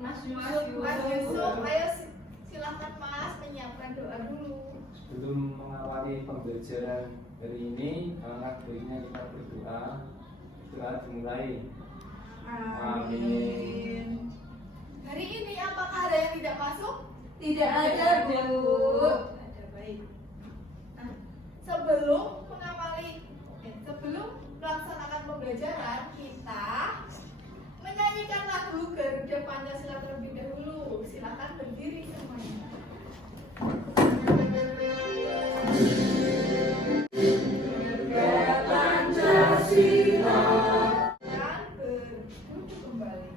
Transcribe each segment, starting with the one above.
Mas Mas Yusuf, ayo silakan Mas menyiapkan doa dulu. Sebelum mengawali pembelajaran hari ini, anak baiknya kita berdoa. Doa dimulai. Amin. Hari ini apakah ada yang tidak masuk? Tidak ada, Bu. Ada, baik. Nah, sebelum melaksanakan pembelajaran, kita menyanyikan lagu Garuda Pancasila terlebih dahulu. Silakan berdiri semuanya. Garuda Pancasila. Dan berduduk kembali.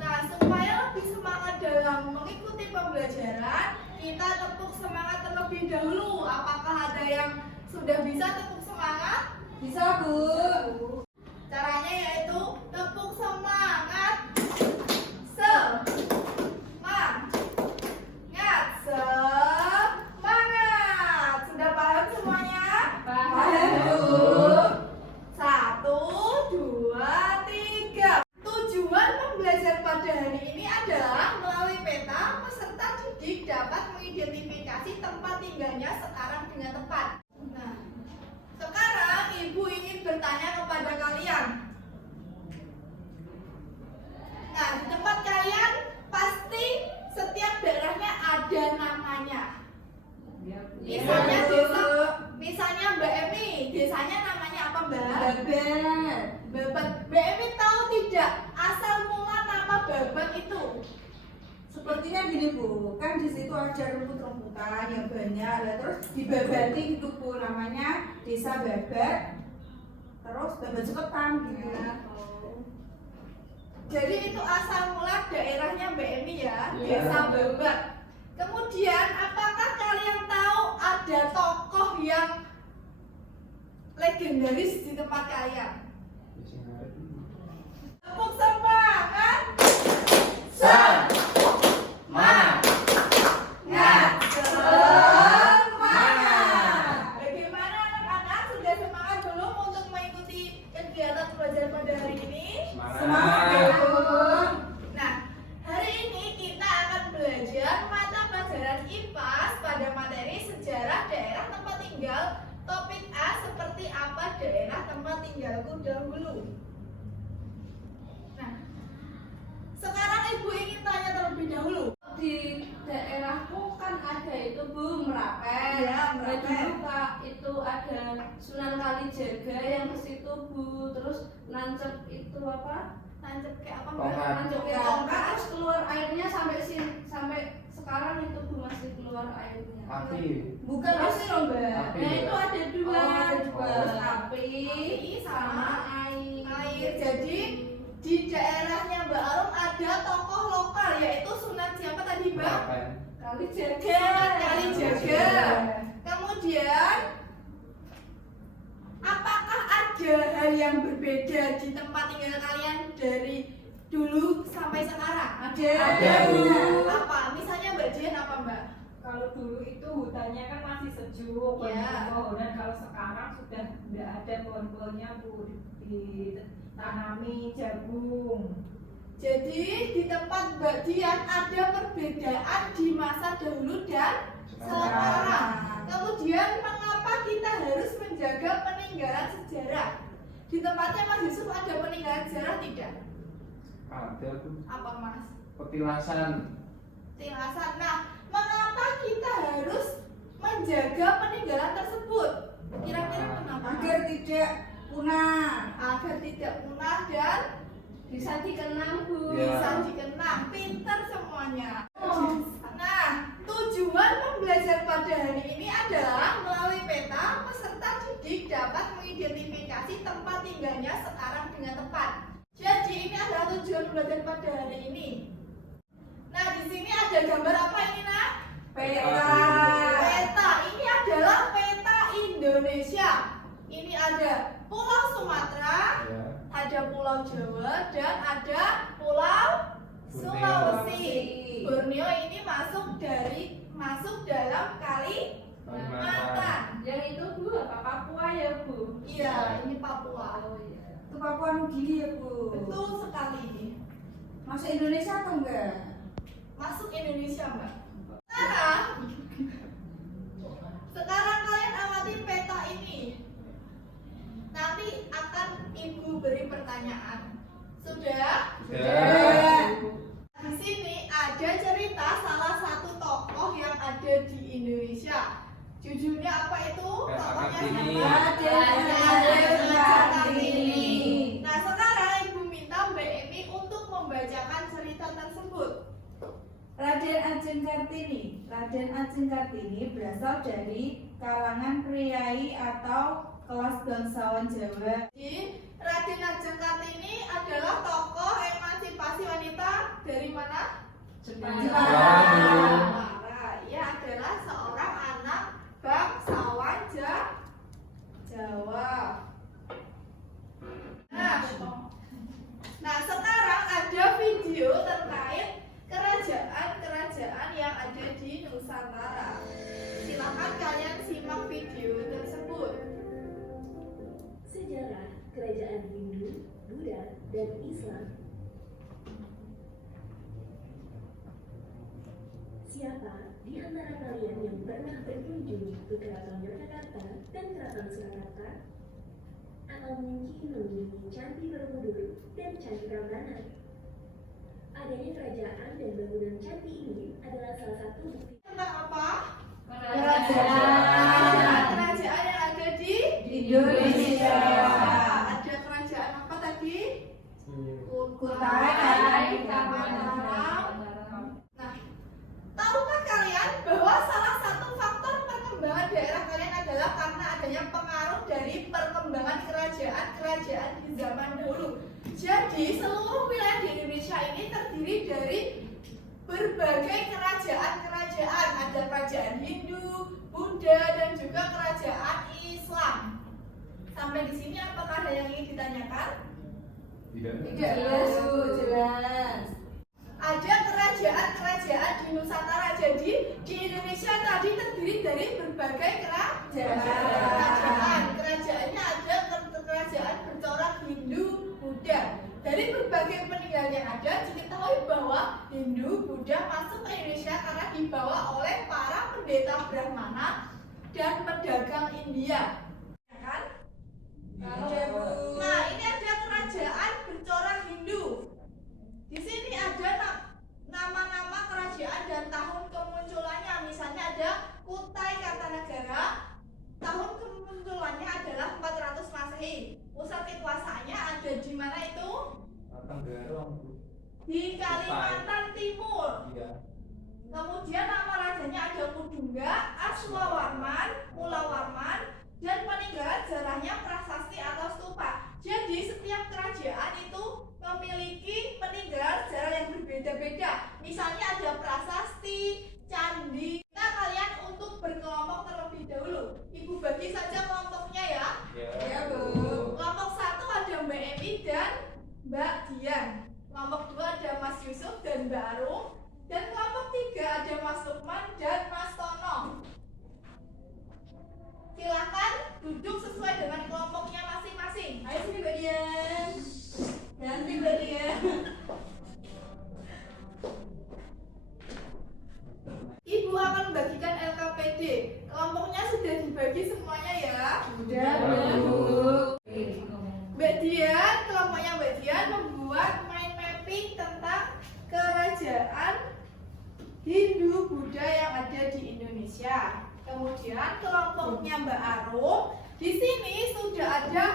Nah, supaya lebih semangat dalam mengikuti pembelajaran, kita tepuk semangat terlebih dahulu. Apakah ada yang sudah bisa tepuk semangat? Bisa, Bu. Caranya yaitu tepuk semangat. Semangat. Sudah paham semuanya? Paham, Bu. 1, 2, 3. Tujuan pembelajaran pada hari ini adalah melalui peta peserta didik dapat mengidentifikasi tempat tinggalnya sekarang dengan tepat. Nah, sekarang Ibu ingin bertanya kepada kalian. Nah, di tempat kalian pasti setiap daerahnya ada namanya. Misalnya Mbak Emi, desanya namanya apa, Mbak? Babat. Mbak Emi tahu tidak asal mula nama Babat itu? Sepertinya gini, Bu, kan di situ ada rumput-rumputan yang banyak, lah terus dibabati itu, Bu, namanya Desa Babat, terus Babat Cepetan gitu. Jadi itu asal mula daerahnya Mbak Emi ya, Ya. Desa Babat. Kemudian apakah kalian tahu ada tokoh yang legendaris di tempat kalian? Tepuk semangat. Bagaimana anak-anak, sudah semangat belum untuk mengikuti kegiatan pembelajaran pada hari ini? Semangat. Nah, hari ini kita akan belajar mata pelajaran IPA pada materi sejarah daerah tempat tinggal. Topik A, seperti apa daerah tempat tinggalku dahulu. Nah, sekarang Ibu ingin tanya terlebih dahulu. Di daerahku kan ada itu, Bu, Merapen. Iya, Merapen. Dulu, Kak, itu ada Sunan Kalijaga yang ke situ, Bu. Terus nancep itu apa? Nancep kayak apa, Tongkat. Mbak? Nancep ke tongkat, terus keluar airnya sampai sekarang itu, Bu, masih keluar airnya. Api. Bukan api loh, Mbak. Api, Nah, Mbak. itu ada dua. Oh, ada dua. Terus api sama air. air. Jadi di daerahnya Mbak Arum ada tokoh lokal yaitu Sunan siapa tadi, Mbak? Kalijaga. Sunan Kalijaga. Kemudian apakah ada hal yang berbeda di tempat tinggal kalian dari dulu sampai sekarang? Ada, Bu. Apa? Misalnya Mbak Dian apa, Mbak? Kalau dulu itu hutannya kan masih sejuk, Ya. pohon-pohonan. Kalau sekarang sudah tidak ada pohon-pohonnya, Bu, ditanami jagung. Jadi di tempat Mbak Dian ada perbedaan di masa dahulu dan sekarang. Kemudian mengapa kita harus menjaga peninggalan sejarah? Di tempatnya Mas Yusuf ada peninggalan sejarah tidak? Ada tuh Apa, Mas? petilasan. Tilasan. Nah, mengapa kita harus menjaga peninggalan tersebut? Kira-kira kenapa? Agar tidak punah. Agar tidak punah dan Bisa dikenang, Bu. Ya. bisa dikenang. Pinter semuanya. Nah, tujuan pembelajaran pada hari ini adalah melalui peta peserta didik dapat mengidentifikasi tempat tinggalnya sekarang dengan tepat. Jadi ini adalah tujuan pembelajaran pada hari ini. Nah, di sini ada gambar apa ini, Nak? Peta. Peta. Ini adalah peta Indonesia. Ini ada Pulau Sumatera, Ya. ada Pulau Jawa, dan ada Pulau Sulawesi. Borneo ini masuk dalam Kalimantan. Yang itu, Bu, apa? Papua ya, Bu? Iya, ini Papua. Oh iya. Itu Papua Nugini ya, Bu? Betul sekali. Masuk Indonesia atau enggak? Masuk Indonesia, Mbak. Sekarang kalian amati peta ini. Nanti akan Ibu beri pertanyaan. Sudah? Di sini ada cerita salah satu tokoh yang ada di Indonesia. Judulnya apa itu? Tokohnya Raden Kartini. Nah, sekarang Ibu minta Mbak Emi untuk membacakan cerita tersebut. Raden Ajeng Kartini. Raden Ajeng Kartini berasal dari kalangan priai atau kelas bangsawan Jawa. Jadi, Raden Ajeng Kartini adalah tokoh emansipasi wanita dari mana? Jepara. Ia adalah seorang anak bangsawan Jawa. Nah, sekarang ada video terkait kerajaan-kerajaan yang ada di Nusantara. Silakan kalian simak video tersebut. Sejarah kerajaan Hindu, Buddha, dan Islam. Siapa di antara kalian yang pernah berkunjung ke Keraton Yogyakarta dan Keraton Surakarta? Atau mungkin mengunjungi Candi Borobudur dan Candi Prambanan? Adanya kerajaan dan bangunan candi ini adalah salah satu bukti Tentang apa? Kerajaan Kerajaan yang ada di Indonesia. Ada kerajaan apa tadi? Kutai Taruman. Nah, tahukah kalian bahwa salah satu faktor perkembangan daerah kalian adalah karena adanya pengaruh dari perkembangan kerajaan-kerajaan di zaman dahulu. Jadi, seluruh wilayah di Indonesia ini terdiri dari berbagai kerajaan-kerajaan. Ada kerajaan Hindu, Buddha, dan juga kerajaan Islam. Sampai di sini apakah ada yang ingin ditanyakan? Tidak. jelas. Ada kerajaan-kerajaan di Nusantara. Jadi di Indonesia tadi terdiri dari berbagai kerajaan. Kerajaannya ada kerajaan bercorak Hindu, Buddha. Dari berbagai peninggalan yang ada, diketahui bahwa Hindu, Buddha masuk ke Indonesia karena dibawa oleh para pendeta Brahmana dan pedagang India. Ya kan? Nah, ini ada kerajaan bercorak Hindu. Di sini ada nama-nama kerajaan dan tahun kemunculannya. Misalnya ada Kutai Kartanagara. Tahun kemunculannya adalah 400 Masehi. Pusat kekuasaannya ada di mana itu? Di Kalimantan Timur. Iya. Kemudian nama rajanya ada Kudungga, Aswawarman, Mulawarman, dan peninggalan sejarahnya prasasti atau stupa. Jadi setiap kerajaan itu memiliki peninggalan sejarah yang berbeda-beda. Misalnya ada prasasti, candi. Nah, kalian untuk berkelompok terlebih dahulu. Ibu bagi saja kelompoknya ya. Ya, Bu. Kelompok 1 ada Mbak Emi dan Mbak Dian. Kelompok 2 ada Mas Yusuf dan Mbak Arum. Dan kelompok 3 ada Mas Lukman dan Mas Tono. Silahkan duduk sesuai dengan kelompoknya masing-masing. Ayo sini Mbak Dian. Ganti Mbak Dian. Ibu akan membagikan LKPD. Kelompoknya sudah dibagi semuanya ya. Sudah, Bu. Mbak Dian, kelompoknya Mbak Dian membuat mind mapping tentang kerajaan Hindu Buddha yang ada di Indonesia. Kemudian kelompoknya Mbak Arum, di sini sudah ada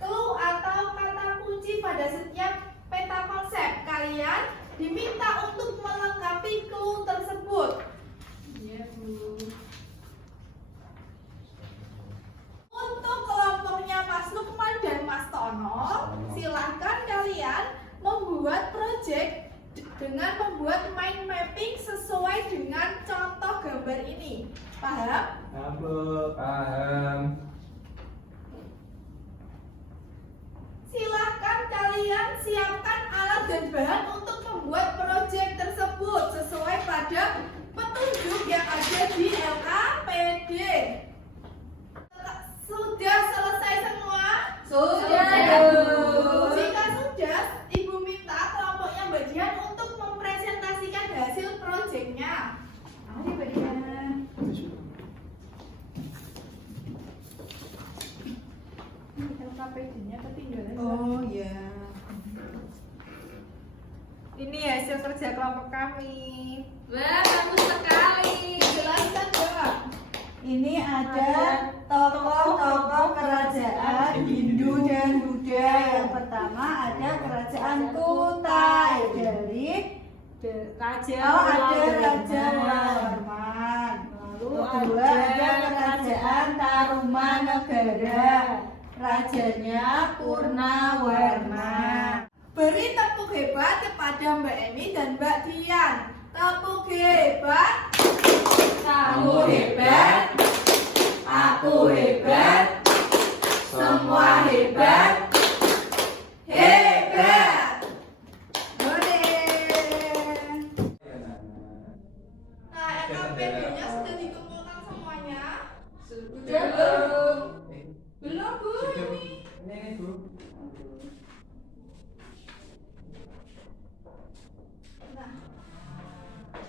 clue atau kata kunci pada setiap peta konsep. Kalian diminta untuk melengkapi clue tersebut. Iya, Bu. Untuk kelompoknya Mas Lukman dan Mas Tono, silahkan kalian membuat project dengan membuat mind mapping sesuai dengan contoh gambar ini. Paham? Paham. Silahkan kalian siapkan alat dan bahan untuk membuat project tersebut sesuai pada petunjuk yang ada di LKPD. Sudah selesai semua? Sudah, Bu. Jika sudah, Ibu minta kelompoknya Mbak Dian hasil kerja kelompok kami. Wah, bagus sekali. Jelaskan Mbak. Ini ada tokoh-tokoh kerajaan Hindu dan Buddha. Yang pertama ada kerajaan Kutai dari Raja ada Raja Wulawarman. Wulawarman. Lalu Kedua ada kerajaan Tarumanegara. Rajanya Purnawarma. Beri tepuk hebat kepada Mbak Emi dan Mbak Dian. Tepuk hebat. Kamu hebat, aku hebat, semua hebat, hebat. Boleh. Nah, LKPD-nya sudah dikumpulkan semuanya. Sudah belum? Belum, Bu. Ini Bu. Nah,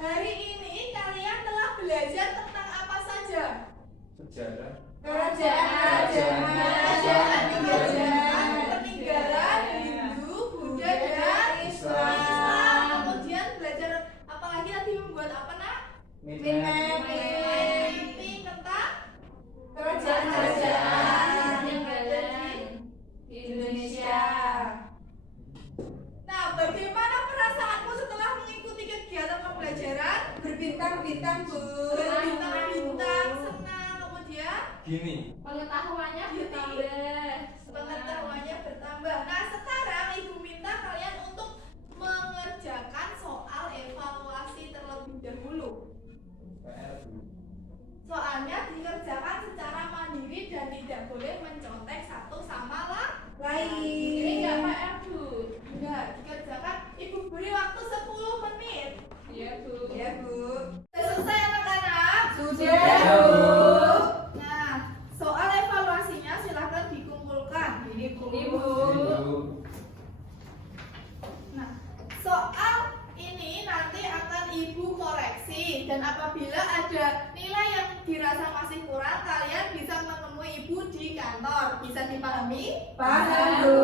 hari ini kalian telah belajar tentang apa saja? Sejarah. Kerajaan peninggalan Hindu, Buddha, dan Islam. Kemudian belajar apa lagi tadi, membuat apa nak? Mapping tentang kerajaan yang ada di Indonesia. Nah, bagaimana perasaanmu setelah mengikuti kegiatan pembelajaran? Berbintang-bintang, Bu. Berbintang-bintang, senang, kemudian Gini. pengetahuannya bertambah. Nah, sekarang Ibu minta kalian untuk mengerjakan soal evaluasi terlebih dahulu. PR Bu. Soalnya dikerjakan secara mandiri dan tidak boleh mencontek satu sama Lain. Ini nggak PR, Bu. Enggak, dikerjakan. Ibu beri waktu 10 menit. Iya, Bu. Ya, Bu. Sudah selesai anak-anak? Sudah, Bu. Nah, soal evaluasinya silahkan dikumpulkan. Ini Bu. Ini Bu. Nah, soal ini nanti akan Ibu koreksi dan apabila ada nilai yang dirasa masih kurang, kalian bisa menemui Ibu di kantor. Bisa dipahami? Paham, Bu.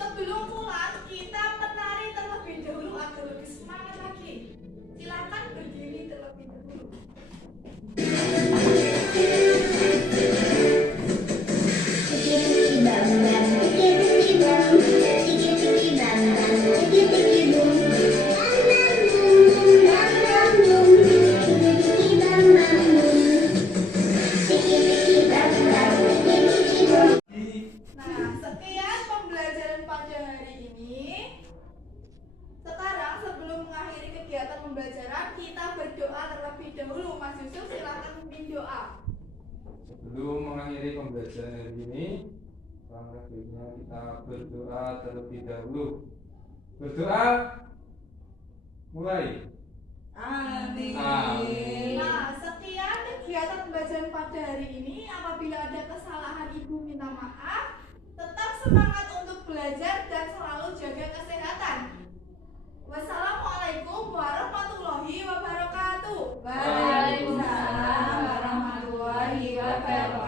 Sebelum pulang, kita menari terlebih dahulu agar lebih semangat lagi. Silakan berdiri terlebih dahulu. Nah, sekian pembelajaran pada hari ini. Sekarang sebelum mengakhiri kegiatan pembelajaran, kita berdoa terlebih dahulu. Mas Yusuf, silakan memimpin doa. Sebelum mengakhiri pembelajaran hari ini, langkah berikutnya kita berdoa terlebih dahulu. Berdoa, mulai. Amin. Amin. Nah, sekian kegiatan pembelajaran pada hari ini. Apabila ada kesalahan, Ibu minta maaf. Tetap semangat untuk belajar dan selalu jaga kesehatan. Wassalamualaikum warahmatullahi wabarakatuh. Waalaikumsalam warahmatullahi wabarakatuh.